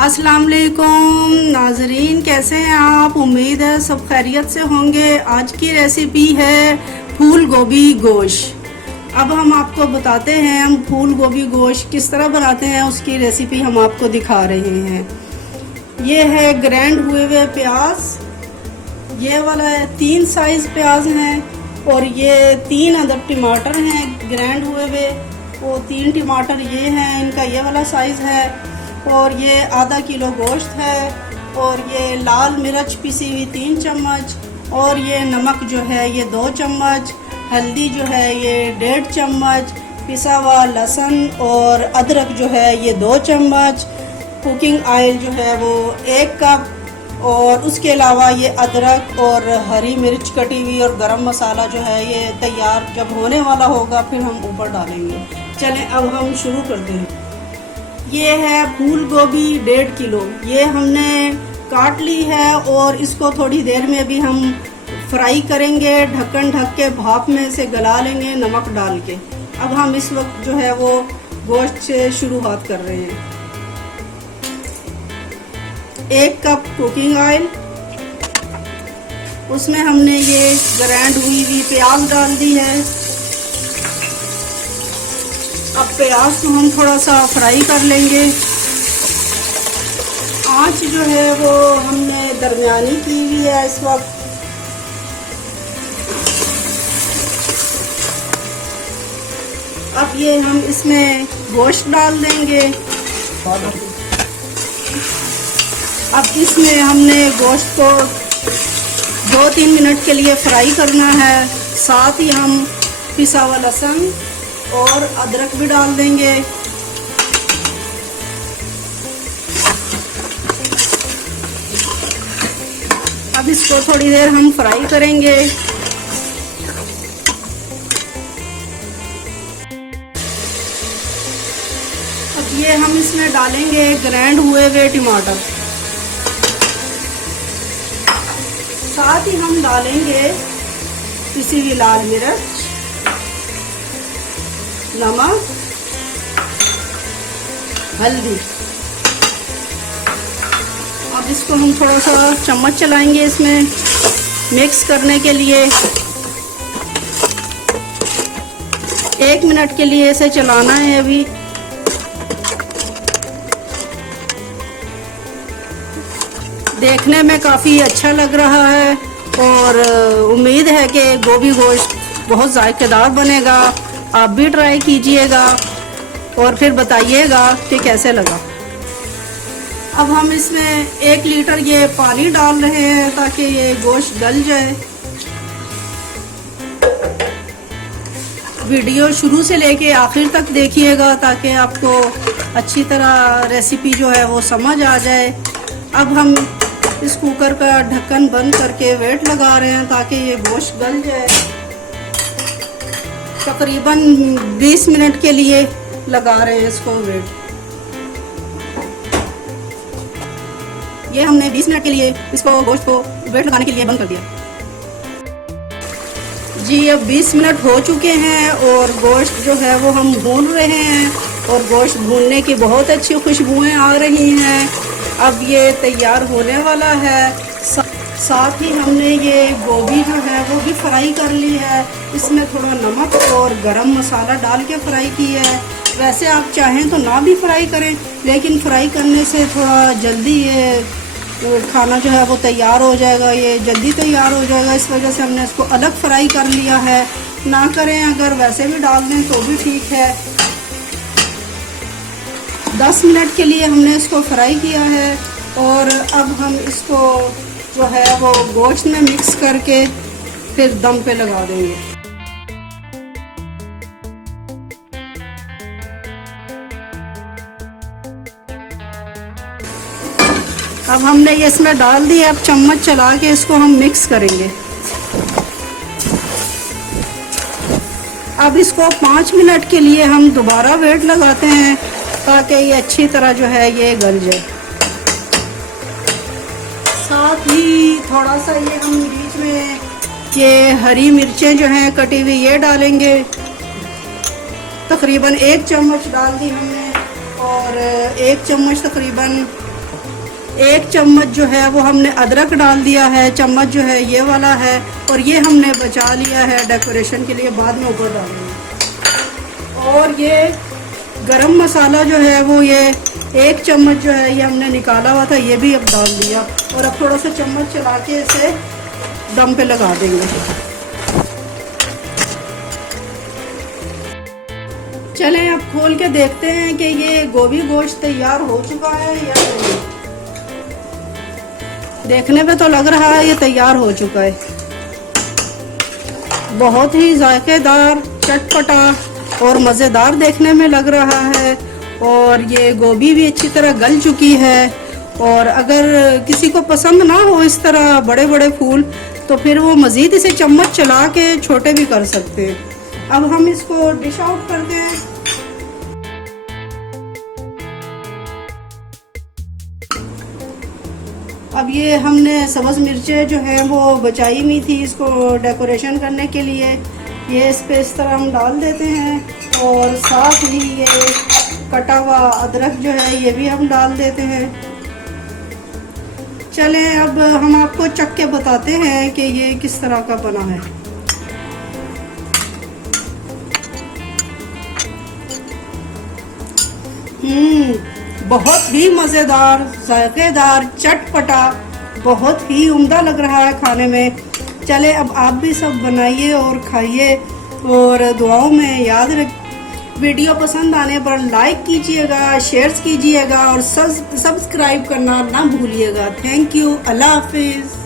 अस्सलाम वालेकुम नाजरीन, कैसे हैं आप? उम्मीद है सब खैरियत से होंगे। आज की रेसिपी है फूल गोभी गोश्त। अब हम आपको बताते हैं हम फूल गोभी गोश्त किस तरह बनाते हैं, उसकी रेसिपी हम आपको दिखा रहे हैं। ये है ग्राइंड हुए हुए प्याज, ये वाला है 3 साइज प्याज हैं, और ये 3 अदद टमाटर हैं ग्राइंड हुए हुए। वो 3 टमाटर ये हैं, इनका ये वाला साइज़ है। और ये आधा किलो गोश्त है, और ये लाल मिर्च पिसी हुई 3 चम्मच, और ये नमक जो है ये 2 चम्मच, हल्दी जो है ये 1.5 चम्मच, पिसा हुआ लहसुन और अदरक जो है ये 2 चम्मच, कुकिंग ऑयल जो है वो 1 कप, और उसके अलावा ये अदरक और हरी मिर्च कटी हुई और गरम मसाला जो है ये तैयार जब होने वाला होगा फिर हम ऊपर डालेंगे। चलें अब हम शुरू करते हैं। ये है फूल गोभी 1.5 किलो, ये हमने काट ली है और इसको थोड़ी देर में भी हम फ्राई करेंगे। ढक्कन ढक के भाप में से गला लेंगे नमक डाल के। अब हम इस वक्त जो है वो गोश्त से शुरुआत कर रहे हैं। 1 कप कुकिंग ऑयल, उसमें हमने ये ग्राइंड हुई हुई प्याज डाल दी है। अब प्याज को हम थोड़ा सा फ्राई कर लेंगे। आंच जो है वो हमने दरमियानी की हुई है इस वक्त। अब ये हम इसमें गोश्त डाल देंगे। अब इसमें हमने गोश्त को 2-3 मिनट के लिए फ्राई करना है। साथ ही हम पिसा हुआ लहसुन और अदरक भी डाल देंगे। अब इसको थोड़ी देर हम फ्राई करेंगे। अब ये हम इसमें डालेंगे ग्राइंड हुए हुए टमाटर, साथ ही हम डालेंगे पिसी हुई लाल मिर्च, नमक, हल्दी। अब इसको हम थोड़ा सा चम्मच चलाएंगे इसमें मिक्स करने के लिए। 1 मिनट के लिए इसे चलाना है। अभी देखने में काफ़ी अच्छा लग रहा है और उम्मीद है कि गोभी गोश्त बहुत जायकेदार बनेगा। आप भी ट्राई कीजिएगा और फिर बताइएगा कि कैसे लगा। अब हम इसमें 1 लीटर ये पानी डाल रहे हैं ताकि ये गोश्त गल जाए। वीडियो शुरू से लेके आखिर तक देखिएगा ताकि आपको अच्छी तरह रेसिपी जो है वो समझ आ जाए। अब हम इस कुकर का ढक्कन बंद करके वेट लगा रहे हैं ताकि ये गोश्त गल जाए। तकरीबन 20 मिनट के लिए लगा रहे हैं इसको वेट। ये हमने 20 मिनट के लिए इसको गोश्त को वेट लगाने के लिए बंद कर दिया। जी अब 20 मिनट हो चुके हैं और गोश्त जो है वो हम भून रहे हैं और गोश्त भूनने की बहुत अच्छी खुशबुएं आ रही हैं। अब ये तैयार होने वाला है। साथ ही हमने ये गोभी जो है वो भी फ्राई कर ली है। इसमें थोड़ा नमक और गरम मसाला डाल के फ्राई की है। वैसे आप चाहें तो ना भी फ्राई करें, लेकिन फ्राई करने से थोड़ा जल्दी ये खाना जो है वो तैयार हो जाएगा, ये जल्दी तैयार हो जाएगा। इस वजह से हमने इसको अलग फ्राई कर लिया है। ना करें अगर वैसे भी डाल दें तो भी ठीक है। 10 मिनट के लिए हमने इसको फ्राई किया है और अब हम इसको जो है वो गोश्त में मिक्स करके फिर दम पे लगा देंगे। अब हमने ये इसमें डाल दिया। अब चम्मच चला के इसको हम मिक्स करेंगे। अब इसको 5 मिनट के लिए हम दोबारा वेट लगाते हैं ताकि ये अच्छी तरह जो है ये गल जाए। साथ ही थोड़ा सा ये हम बीच में ये हरी मिर्चें जो हैं कटी हुई ये डालेंगे। तकरीबन 1 चम्मच डाल दी हमने, और 1 चम्मच तकरीबन 1 चम्मच जो है वो हमने अदरक डाल दिया है। चम्मच जो है ये वाला है, और ये हमने बचा लिया है डेकोरेशन के लिए, बाद में ऊपर डालेंगे। और ये गरम मसाला जो है वो ये 1 चम्मच जो है ये हमने निकाला हुआ था, ये भी अब डाल दिया। और अब थोड़ा सा चम्मच चला के इसे दम पे लगा देंगे। चलें अब खोल के देखते हैं कि ये गोभी गोश्त तैयार हो चुका है या नहीं। देखने पे तो लग रहा है ये तैयार हो चुका है। बहुत ही जायकेदार, चटपटा और मज़ेदार देखने में लग रहा है। और ये गोभी भी अच्छी तरह गल चुकी है। और अगर किसी को पसंद ना हो इस तरह बड़े बड़े फूल, तो फिर वो मज़ीद इसे चम्मच चला के छोटे भी कर सकते हैं। अब हम इसको डिश आउट करते हैं। अब ये हमने सब्ज़ मिर्चें जो हैं वो बचाई हुई थी इसको डेकोरेशन करने के लिए, ये इस पे इस तरह हम डाल देते हैं। और साथ ही ये कटा हुआ अदरक जो है ये भी हम डाल देते हैं। चलें अब हम आपको चख के बताते हैं कि ये किस तरह का बना है। बहुत ही मज़ेदार, जायकेदार, चटपटा, बहुत ही उम्दा लग रहा है खाने में। चले अब आप भी सब बनाइए और खाइए, और दुआओं में याद रख। वीडियो पसंद आने पर लाइक कीजिएगा, शेयर्स कीजिएगा और सब्सक्राइब करना ना भूलिएगा। Thank you. अल्लाह हाफिज़।